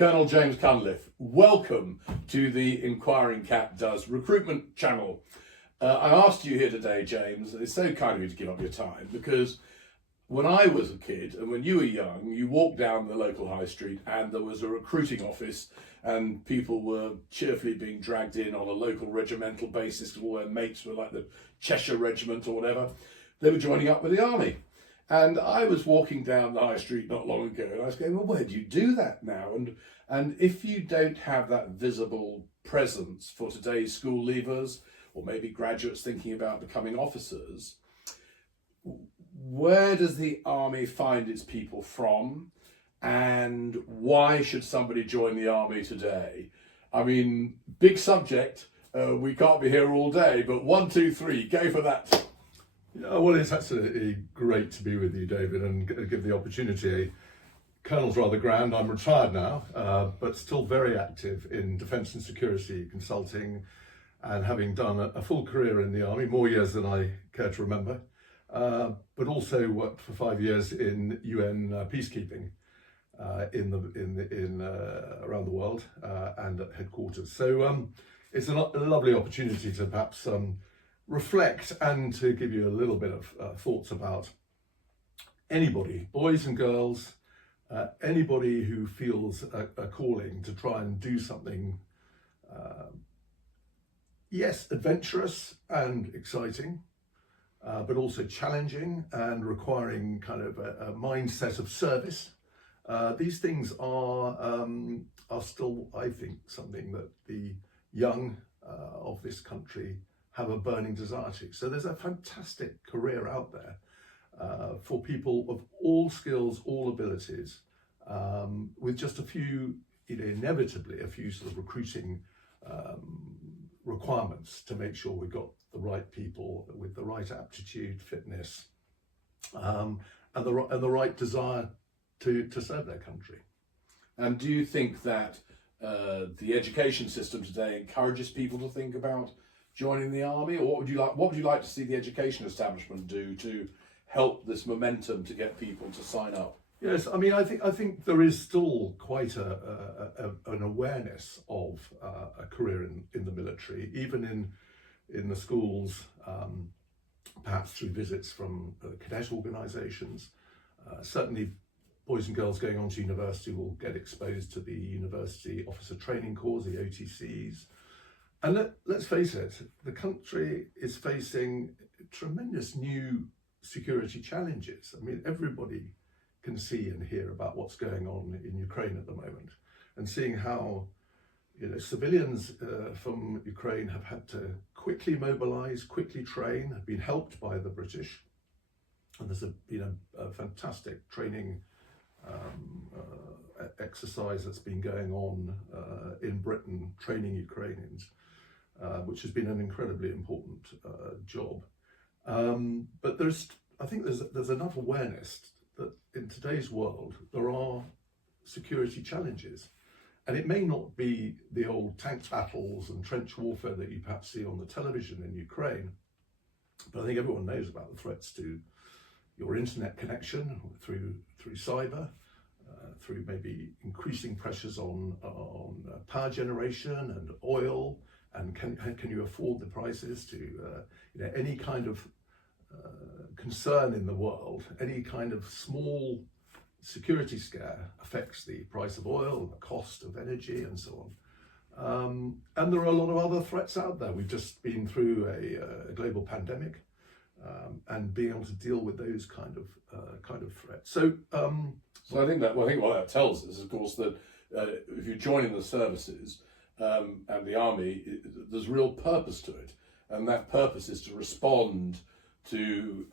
Colonel James Cunliffe, welcome to the Inquiring Cat Does Recruitment channel. I asked you here today, James, it's so kind of you to give up your time, because when I was a kid and when you were young, you walked down the local high street and there was a recruiting office and people were cheerfully being dragged in on a local regimental basis because all their mates were like the Cheshire Regiment or whatever. They were joining up with the army. And I was walking down the high street not long ago and I was going, well, where do you do that now? And if you don't have that visible presence for today's school leavers or maybe graduates thinking about becoming officers, where does the army find its people from? And why should somebody join the army today? I mean, big subject. We can't be here all day, but 1, 2, 3, go for that. Well, it's absolutely great to be with you, David, and give the opportunity. Colonel's rather grand. I'm retired now, but still very active in defence and security consulting, and having done a full career in the army, more years than I care to remember, but also worked for 5 years in UN peacekeeping around the world and at headquarters. So it's a lovely opportunity to perhaps reflect and to give you a little bit of thoughts about anybody, boys and girls, anybody who feels a calling to try and do something, yes, adventurous and exciting, but also challenging and requiring kind of a mindset of service. These things are still, I think, something that the young of this country have a burning desire to. So there's a fantastic career out there for people of all skills, all abilities, with just a few, inevitably a few sort of recruiting requirements to make sure we've got the right people with the right aptitude, fitness, and the right desire to serve their country. And do you think that the education system today encourages people to think about joining the army, or what would you like to see the education establishment do to help this momentum to get people to sign up? Yes, I mean, I think there is still quite an awareness of a career in the military, even in the schools, perhaps through visits from cadet organisations. Certainly, boys and girls going on to university will get exposed to the University Officer Training Corps, the OTCs. And let's face it, the country is facing tremendous new security challenges. I mean, everybody can see and hear about what's going on in Ukraine at the moment, and seeing how civilians from Ukraine have had to quickly mobilize, quickly train, have been helped by the British. And there's a fantastic training exercise that's been going on in Britain, training Ukrainians, which has been an incredibly important job. But I think there's enough awareness that in today's world there are security challenges, and it may not be the old tank battles and trench warfare that you perhaps see on the television in Ukraine, but I think everyone knows about the threats to your internet connection through cyber, through maybe increasing pressures on power generation and oil, and can you afford the prices to any kind of concern in the world, any kind of small security scare affects the price of oil, the cost of energy, and so on. And there are a lot of other threats out there. We've just been through a global pandemic, and being able to deal with those kind of threats. So I think what that tells us, of course, that if you're joining the services and the army, there's real purpose to it, and that purpose is to respond to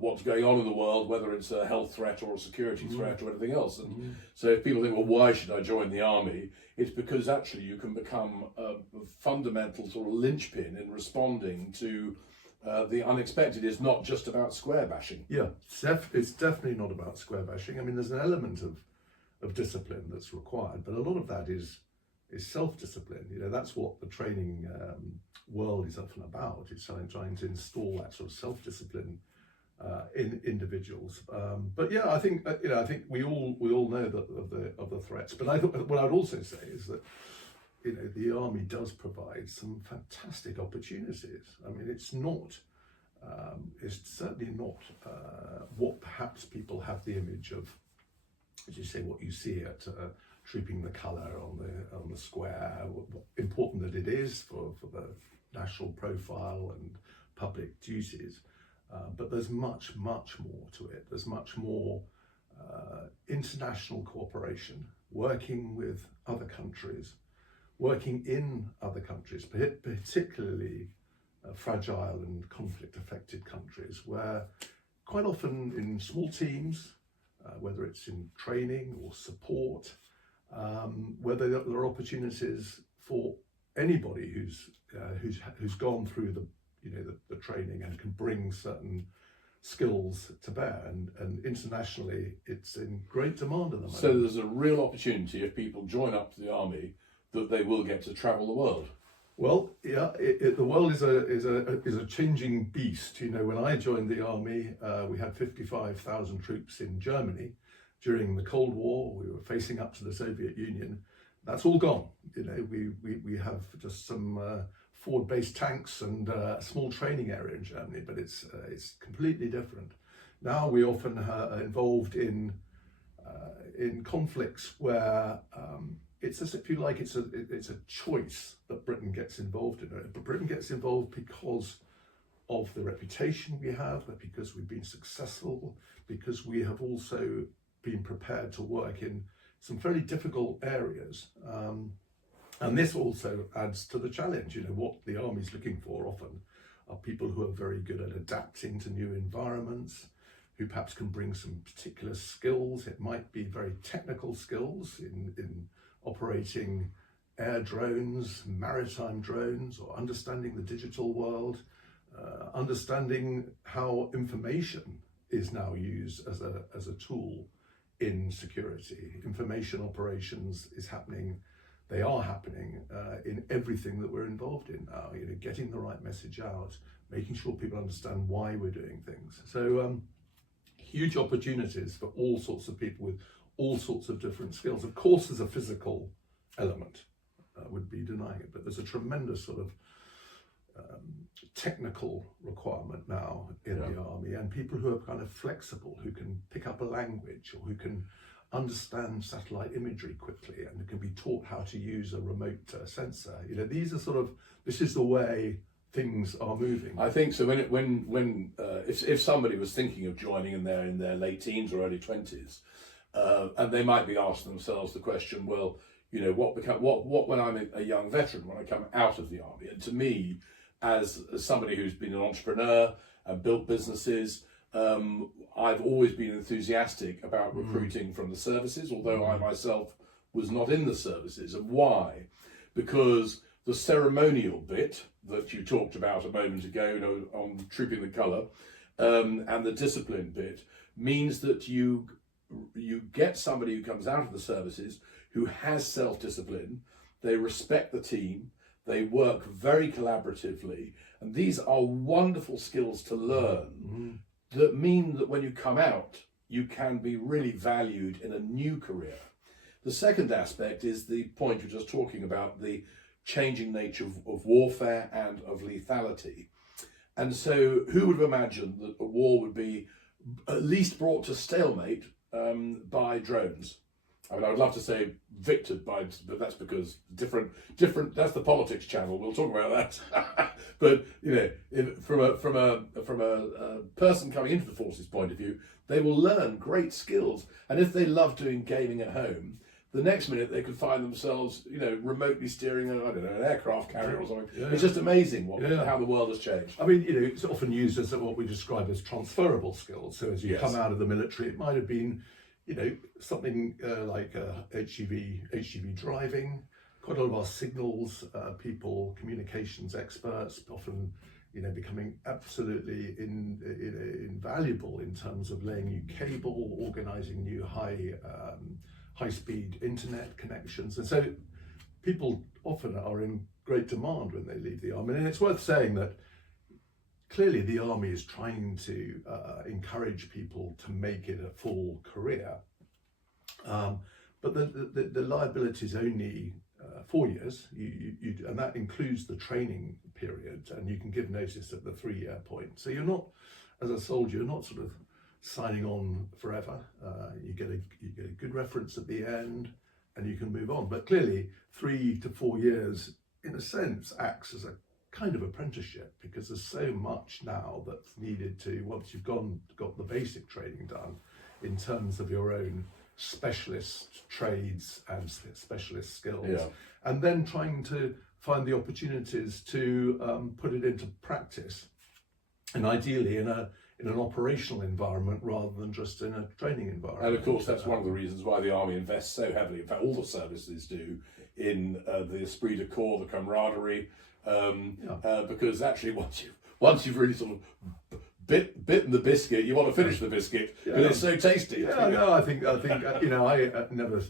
what's going on in the world, whether it's a health threat or a security threat or anything else. And so if people think, well, why should I join the army? It's because actually you can become a fundamental sort of linchpin in responding to the unexpected. Is not just about square bashing. Yeah, it's definitely not about square bashing. I mean, there's an element of discipline that's required, but a lot of that is self-discipline. That's what the training world is often about. It's trying to install that sort of self-discipline in individuals. But yeah, I think I think we all know that of the threats. But what I'd also say is that the army does provide some fantastic opportunities. I mean, it's not. It's certainly not what perhaps people have the image of, as you say, what you see at trooping the colour on the square. What important that it is for the national profile and public duties. But there's much more to it. There's much more international cooperation, working with other countries, working in other countries, particularly fragile and conflict-affected countries, where quite often in small teams, whether it's in training or support, where there are opportunities for anybody who's gone through the training and can bring certain skills to bear, and internationally it's in great demand at the moment. So there's a real opportunity if people join up to the army that they will get to travel the world. Well, yeah, the world is a changing beast. When I joined the army, we had 55,000 troops in Germany. During the Cold War, we were facing up to the Soviet Union. That's all gone. We have just some forward-based tanks and a small training area in Germany, but it's completely different. Now we often are involved in conflicts where it's as if you like it's a choice that Britain gets involved in it. But Britain gets involved because of the reputation we have, but because we've been successful, because we have also been prepared to work in some fairly difficult areas. And this also adds to the challenge. What the Army's looking for often are people who are very good at adapting to new environments, who perhaps can bring some particular skills. It might be very technical skills in operating air drones, maritime drones, or understanding the digital world, understanding how information is now used as a tool in security. Information operations they are happening in everything that we're involved in now. Getting the right message out, making sure people understand why we're doing things. So huge opportunities for all sorts of people with all sorts of different skills. Of course, there's a physical element, would be denying it, but there's a tremendous sort of technical requirement now in the army, and people who are kind of flexible, who can pick up a language, or who can understand satellite imagery quickly, and who can be taught how to use a remote sensor. This is the way things are moving. I think so. If somebody was thinking of joining in their late teens or early 20s, and they might be asking themselves the question, well, what when I'm a young veteran, when I come out of the army? And to me, as somebody who's been an entrepreneur and built businesses, I've always been enthusiastic about recruiting from the services, although I myself was not in the services. And why? Because the ceremonial bit that you talked about a moment ago, on trooping the colour, and the discipline bit means that you get somebody who comes out of the services who has self-discipline, they respect the team, they work very collaboratively, and these are wonderful skills to learn that mean that when you come out, you can be really valued in a new career. The second aspect is the point you're just talking about, the changing nature of warfare and of lethality. And so who would have imagined that a war would be at least brought to stalemate by drones? I mean, I would love to say victored by, but that's because different. That's the politics channel. We'll talk about that. But from a person coming into the forces point of view, they will learn great skills. And if they love doing gaming at home, the next minute they could find themselves, remotely steering an aircraft carrier or something. Yeah. It's just amazing how the world has changed. I mean, it's often used as what we describe as transferable skills. So as you come out of the military, it might have been, something like HGV driving. Quite a lot of our signals people, communications experts, often becoming absolutely invaluable in terms of laying new cable, organising new high-speed internet connections. And so people often are in great demand when they leave the army. And it's worth saying that clearly the army is trying to encourage people to make it a full career, but the liability is only 4 years, and that includes the training period, and you can give notice at the 3-year point. So you're not, as a soldier, you're not sort of signing on forever. You get a good reference at the end, and you can move on. But clearly, 3 to 4 years, in a sense, acts as a kind of apprenticeship, because there's so much now that's needed to, once you've got the basic training done, in terms of your own specialist trades and specialist skills, and then trying to find the opportunities to put it into practice, and ideally in an operational environment rather than just in a training environment. And of course, that's one of the reasons why the army invests so heavily. In fact, all the services do, in the esprit de corps, the camaraderie, because actually, once you've really sort of bitten the biscuit, you want to finish the biscuit because it's so tasty. I think I never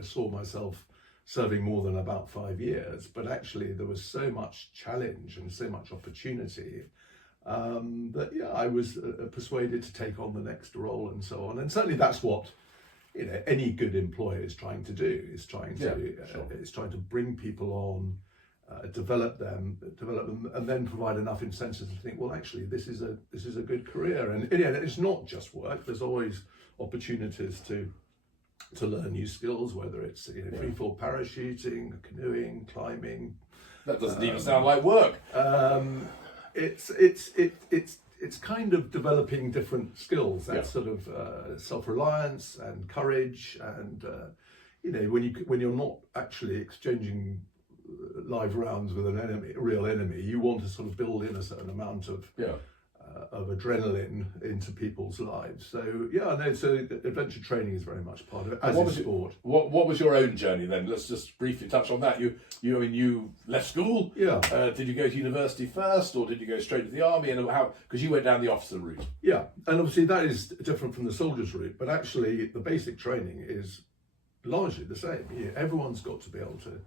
saw myself serving more than about 5 years, but actually there was so much challenge and so much opportunity that I was persuaded to take on the next role and so on. And certainly that's what any good employer is trying to do, is trying to bring people on, develop them, and then provide enough incentives to think, well, actually, this is a good career. And it's not just work. There's always opportunities to learn new skills, whether it's free fall parachuting, canoeing, climbing. That doesn't even sound like work. It's kind of developing different skills. That sort of self-reliance and courage, and when you're not actually exchanging live rounds with a real enemy, you want to sort of build in a certain amount of adrenaline into people's lives. So so adventure training is very much part of it, as is sport. What was your own journey then? Let's just briefly touch on that. You left school. Did you go to university first, or did you go straight to the army? And how? Because you went down the officer route. Yeah, and obviously that is different from the soldier's route. But actually, the basic training is largely the same. Everyone's got to be able to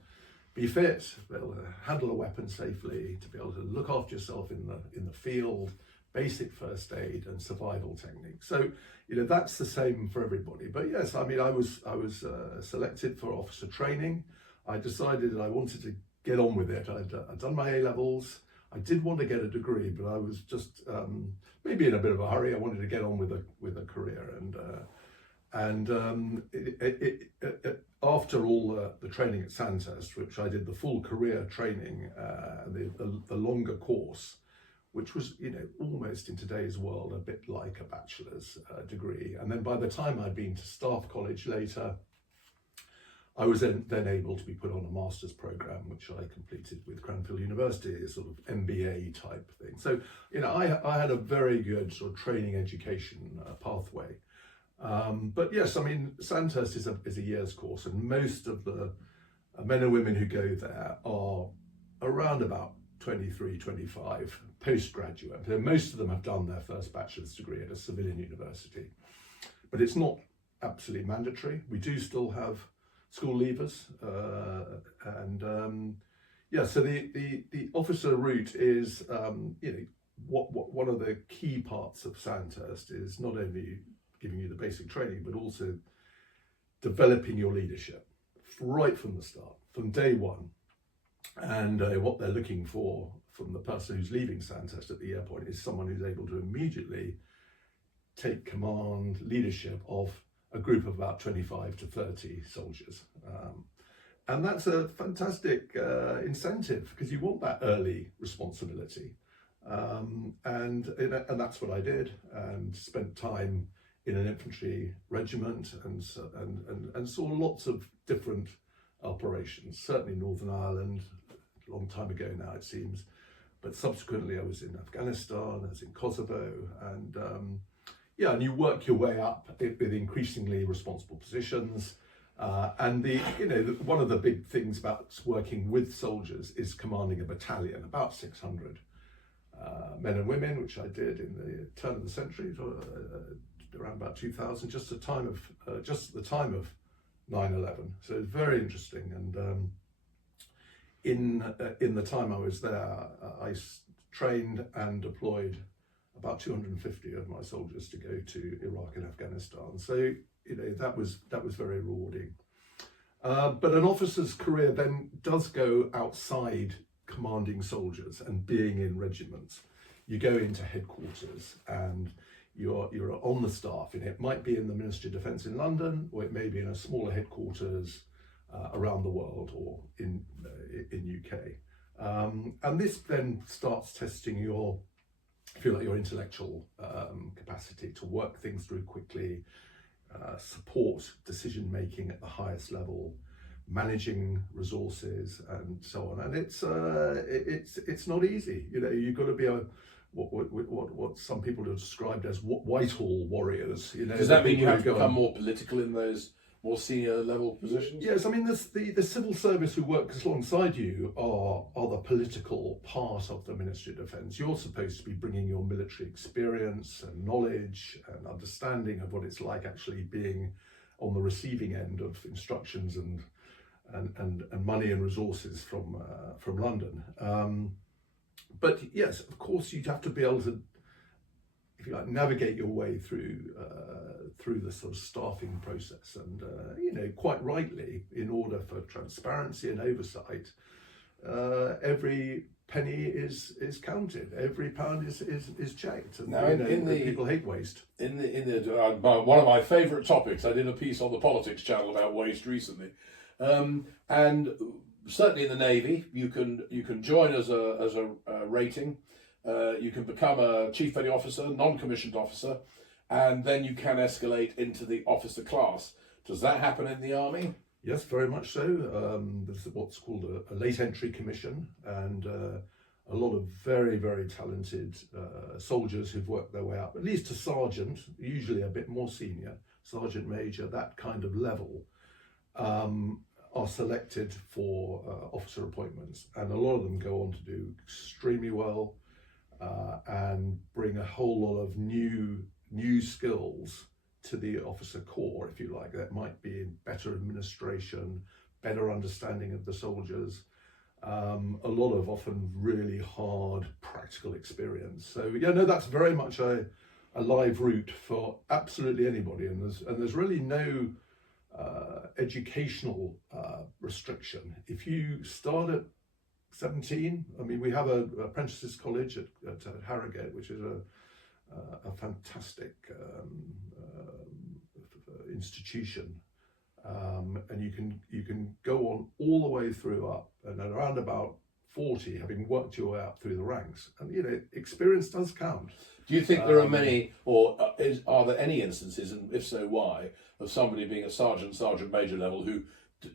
be fit, to be able to handle a weapon safely, to be able to look after yourself in the field, basic first aid and survival techniques. So that's the same for everybody. But yes, I mean, I was selected for officer training. I decided that I wanted to get on with it. I'd done my A-levels. I did want to get a degree, but I was just maybe in a bit of a hurry. I wanted to get on with a career, and after all the training at Sandhurst, which I did the full career training, the longer course, which was almost in today's world a bit like a bachelor's degree. And then by the time I'd been to staff college later, I was then able to be put on a master's program, which I completed with Cranfield University, a sort of MBA type thing. So I had a very good sort of training education pathway. But yes, I mean, Sandhurst is a year's course, and most of the men and women who go there are around about 23, 25 postgraduate. So most of them have done their first bachelor's degree at a civilian university, but it's not absolutely mandatory. We do still have school leavers, so the officer route is one of the key parts of Sandhurst is not only giving you the basic training, but also developing your leadership right from the start, from day one. And what they're looking for from the person who's leaving Sandhurst at the airport is someone who's able to immediately take command, leadership of a group of about 25 to 30 soldiers. And that's a fantastic incentive, because you want that early responsibility. And that's what I did, and spent time in an infantry regiment and saw lots of different operations, certainly Northern Ireland, a long time ago now it seems, but subsequently I was in Afghanistan, I was in Kosovo, and and you work your way up with increasingly responsible positions. And one of the big things about working with soldiers is commanding a battalion, about 600 men and women, which I did in the turn of the century, around about 2000, just at the time of 9/11. So it's very interesting. And in the time I was there, I trained and deployed about 250 of my soldiers to go to Iraq and Afghanistan. So that was very rewarding. But an officer's career then does go outside commanding soldiers and being in regiments. You go into headquarters and you're on the staff, and it might be in the Ministry of Defence in London, or it may be in a smaller headquarters around the world, or in UK. And this then starts testing your, if you like, your intellectual capacity to work things through quickly, support decision making at the highest level, managing resources, and so on. And it's not easy. You've got to be what some people have described as Whitehall warriors. Does that mean you have to become more political in those more senior level positions? Yes, I mean the civil service who works alongside you are the political part of the Ministry of Defence. You're supposed to be bringing your military experience and knowledge and understanding of what it's like actually being on the receiving end of instructions and money and resources from London. But yes, of course, you'd have to be able to, if you like, navigate your way through the sort of staffing process, and quite rightly, in order for transparency and oversight, every penny is counted, every pound is checked. And, now, people hate waste. One of my favourite topics, I did a piece on the Politics Channel about waste recently, and certainly in the Navy, you can join as a rating. You can become a Chief Petty Officer, non-commissioned officer, and then you can escalate into the officer class. Does that happen in the Army? Yes, very much so. There's what's called a late entry commission, and a lot of very, very talented soldiers who've worked their way up, at least to sergeant, usually a bit more senior, sergeant major, that kind of level, are selected for officer appointments. And a lot of them go on to do extremely well, and bring a whole lot of new skills to the officer corps, if you like. That might be better administration, better understanding of the soldiers, a lot of often really hard practical experience. So that's very much a live route for absolutely anybody, and there's really no educational restriction. If you start at 17, I mean, we have a apprentices college at Harrogate, which is a fantastic institution, and you can go on all the way through up, and at around about 40, having worked your way up through the ranks, and experience does count. Do you think there are many, or are there any instances, and if so, why, of somebody being a sergeant major level who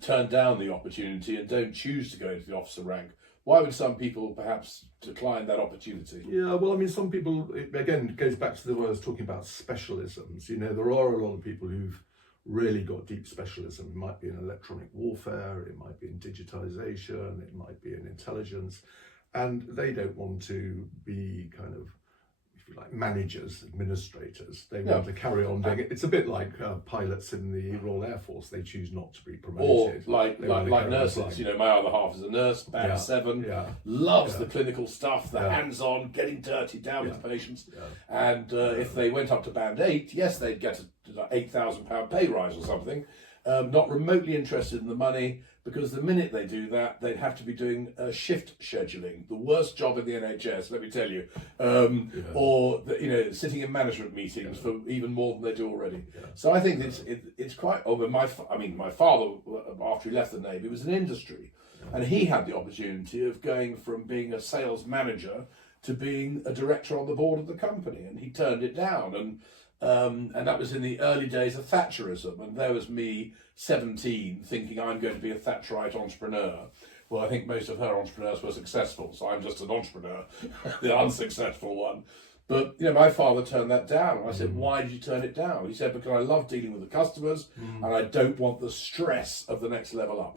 turn down the opportunity and don't choose to go into the officer rank? Why would some people perhaps decline that opportunity? Yeah, well, I mean, some people, again, it goes back to what I was talking about, specialisms. There are a lot of people who've really got deep specialism. It might be in electronic warfare, it might be in digitization, it might be in intelligence, and they don't want to be kind of, if you like, managers, administrators. They want to carry on doing it. It's a bit like pilots in the Royal Air Force. They choose not to be promoted. Or like nurses. My other half is a nurse, band 7, loves the clinical stuff, the hands-on, getting dirty down with the patients. Yeah. And if they went up to band 8, yes, they'd get an £8,000 pay rise or something. Not remotely interested in the money, because the minute they do that, they'd have to be doing shift scheduling, the worst job in the NHS, let me tell you, or sitting in management meetings for even more than they do already. Yeah. So I think it's quite. My father, after he left the Navy, was in industry, and he had the opportunity of going from being a sales manager to being a director on the board of the company, and he turned it down. And that was in the early days of Thatcherism, and there was me, 17, thinking I'm going to be a Thatcherite entrepreneur. Well, I think most of her entrepreneurs were successful, so I'm just an entrepreneur, the unsuccessful one. But my father turned that down, and I said, "Why did you turn it down?" He said, "Because I love dealing with the customers, and I don't want the stress of the next level up."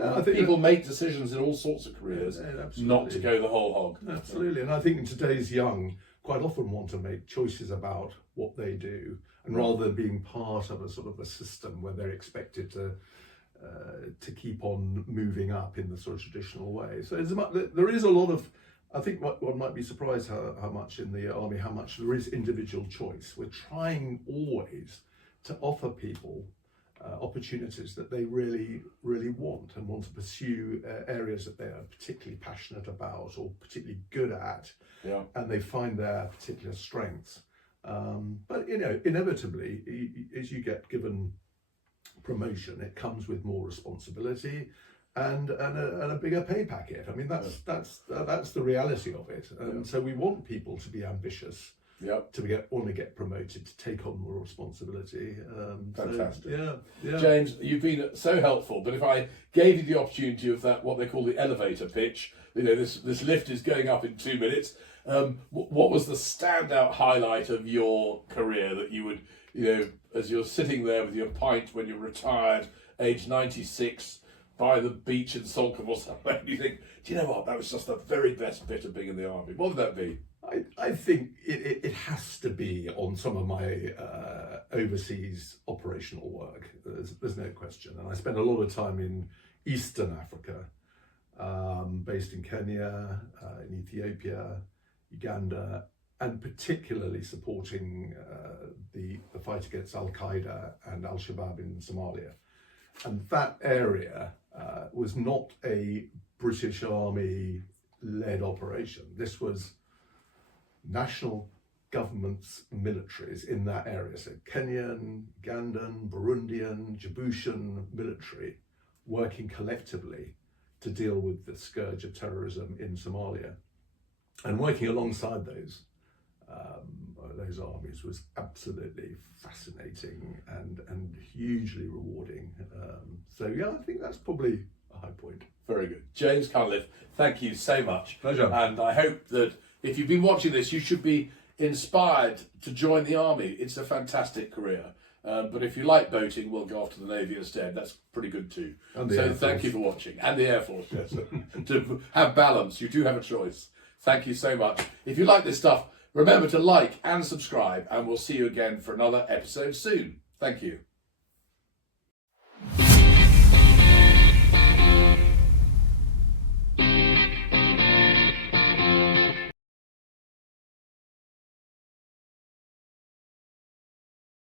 I think people make decisions in all sorts of careers, not to go the whole hog. Absolutely, and I think in today's young, quite often want to make choices about what they do, and rather than being part of a sort of a system where they're expected to keep on moving up in the sort of traditional way. So there is a lot of I think one might be surprised how much in the army, how much there is individual choice. We're trying always to offer people opportunities that they really, really want and want to pursue areas that they are particularly passionate about or particularly good at, and they find their particular strengths. But inevitably, as you get given promotion, it comes with more responsibility and a bigger pay packet. I mean, that's the reality of it. And so we want people to be ambitious, to want to get promoted, to take on more responsibility. Fantastic. So, yeah. James, you've been so helpful. But if I gave you the opportunity of that, what they call the elevator pitch, this lift is going up in 2 minutes. What was the standout highlight of your career that you would, as you're sitting there with your pint when you're retired, age 96, by the beach in Salcombe or somewhere, and you think, do you know what, that was just the very best bit of being in the army? What would that be? I think it has to be on some of my overseas operational work. There's no question. And I spent a lot of time in Eastern Africa, based in Kenya, in Ethiopia, Uganda, and particularly supporting the fight against Al-Qaeda and Al-Shabaab in Somalia. And that area was not a British Army-led operation. This was national governments' militaries in that area. So Kenyan, Ugandan, Burundian, Djiboutian military working collectively to deal with the scourge of terrorism in Somalia. And working alongside those armies was absolutely fascinating and hugely rewarding. I think that's probably a high point. Very good. James Cunliffe, thank you so much. Pleasure. And I hope that if you've been watching this, you should be inspired to join the army. It's a fantastic career. But if you like boating, we'll go off to the Navy instead. That's pretty good too. So thank you for watching. And the Air Force, yes. To have balance, you do have a choice. Thank you so much. If you like this stuff, remember to like and subscribe, and we'll see you again for another episode soon. Thank you.